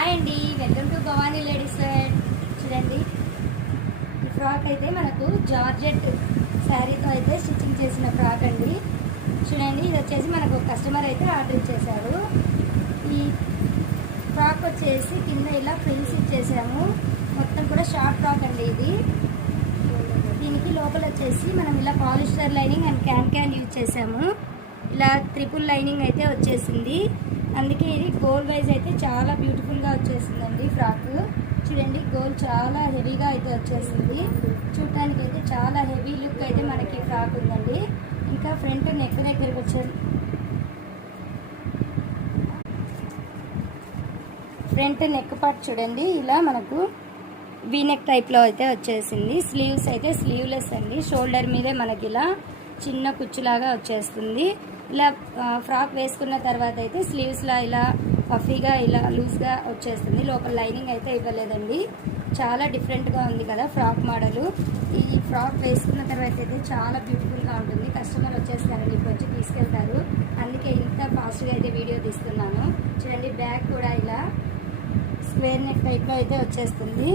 Hi అండి, welcome to Bhavani ladies wear. చూడండి, ఈ ఫ్రాక్ అయితే మనకు జార్జెట్ శారీతో అయితే స్టిచ్చింగ్ చేసిన ఫ్రాక్ అండి. చూడండి, ఇది వచ్చేసి మనకు కస్టమర్ అయితే ఆర్డర్ ఇచ్చేసారు. ఈ ఫ్రాక్ వచ్చేసి కింద ఇలా ఫ్రిల్స్ ఇచ్చేసాము. మొత్తం కూడా షార్ట్ ఫ్రాక్ అండి ఇది. దీనికి లోపల వచ్చేసి మనం ఇలా polyester lining and can use చేసాము. ఇలా ట్రిపుల్ లైనింగ్ అయితే వచ్చేసింది. అందుకే ఇది గోల్ వైజ్ అయితే చాలా బ్యూటిఫుల్గా వచ్చేసిందండి ఫ్రాక్. చూడండి, గోల్ చాలా హెవీగా అయితే వచ్చేసింది. చూడటానికి అయితే చాలా హెవీ లుక్ అయితే మనకి ఫ్రాక్ ఉందండి. ఇంకా ఫ్రంట్ నెక్ దగ్గరకు వచ్చేది, ఫ్రంట్ నెక్ పార్ట్ చూడండి, ఇలా మనకు వీ నెక్ టైప్లో అయితే వచ్చేసింది. స్లీవ్స్ అయితే స్లీవ్లెస్ అండి. షోల్డర్ మీదే మనకి ఇలా చిన్న కుచ్చులాగా వచ్చేస్తుంది. ఇలా ఫ్రాక్ వేసుకున్న తర్వాత అయితే స్లీవ్స్లా ఇలా పఫీగా ఇలా లూజ్గా వచ్చేస్తుంది. లోపల లైనింగ్ అయితే ఇవ్వలేదండి. చాలా డిఫరెంట్గా ఉంది కదా ఫ్రాక్ మోడలు. ఈ ఫ్రాక్ వేసుకున్న తర్వాత అయితే చాలా బ్యూటిఫుల్గా ఉంటుంది. కస్టమర్ వచ్చేస్తారండి, ఇప్పుడు వచ్చి తీసుకెళ్తారు. అందుకే ఇంత ఫాస్ట్గా అయితే వీడియో తీస్తున్నాను. చూడండి, బ్యాక్ కూడా ఇలా స్క్వేర్ నెక్ టైప్లో అయితే వచ్చేస్తుంది.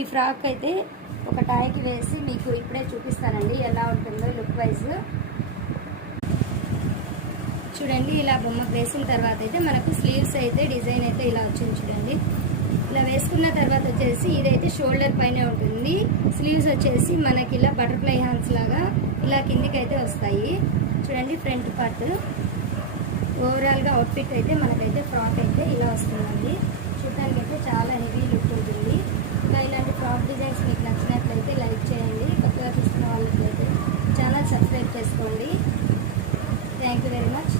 ఈ ఫ్రాక్ అయితే ఒక టాయ్కి వేసి మీకు ఇప్పుడే చూపిస్తానండి ఎలా ఉంటుందో లుక్ వైజ్. చూడండి, ఇలా బొమ్మకు వేసిన తర్వాత అయితే మనకు స్లీవ్స్ అయితే డిజైన్ అయితే ఇలా వచ్చింది. చూడండి, ఇలా వేసుకున్న తర్వాత వచ్చేసి ఇదైతే షోల్డర్ పైన ఉంటుంది. స్లీవ్స్ వచ్చేసి మనకి ఇలా బటర్ఫ్లై హ్యాండ్స్ లాగా ఇలా కిందికి అయితే వస్తాయి. చూడండి, ఫ్రంట్ పార్ట్ ఓవరాల్గా అవుట్ఫిట్ అయితే మనకైతే ఫ్రాక్ అయితే ఇలా వస్తుందండి. చూడటానికి అయితే చాలా హెవీ లుక్ ఉంటుంది. ఇంకా ఇలాంటి ఫ్రాక్ డిజైన్స్ మీకు నచ్చినట్లయితే లైక్ చేయండి. కొత్తగా చూస్తున్న వాళ్ళకైతే ఛానల్ సబ్స్క్రైబ్ చేసుకోండి. Thank you very much.